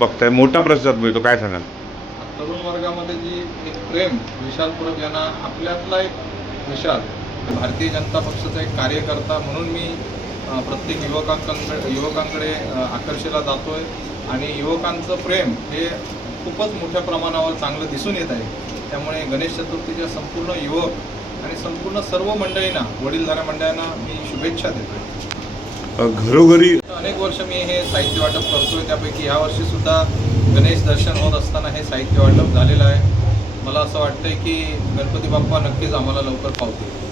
बघताय मोठा प्रतिसाद मिळतो, काय सांगाल? तरुण वर्गामध्ये जी एक प्रेम, विशाल परब यांना आपल्यातला एक विशाल भारतीय जनता पक्षाचा एक कार्यकर्ता म्हणून मी प्रत्येक युवकांकडे आकर्षिला जातोय आणि युवकांचं प्रेम हे खूपच मोठ्या प्रमाणावर चांगलं दिसून येत आहे. त्यामुळे गणेश चतुर्थीच्या संपूर्ण युवक आणि संपूर्ण सर्व मंडळींना, वडीलधाऱ्या मंडळींना मी शुभेच्छा देतोय. घरोघरी अनेक वर्ष मी हे साहित्य वाटप करतोय, त्यापैकी ह्या वर्षीसुद्धा गणेश दर्शन होत असताना हे साहित्य वाटप झालेलं आहे. मला असं वाटतंय की गणपती बाप्पा नक्कीच आम्हाला लवकर पावतील.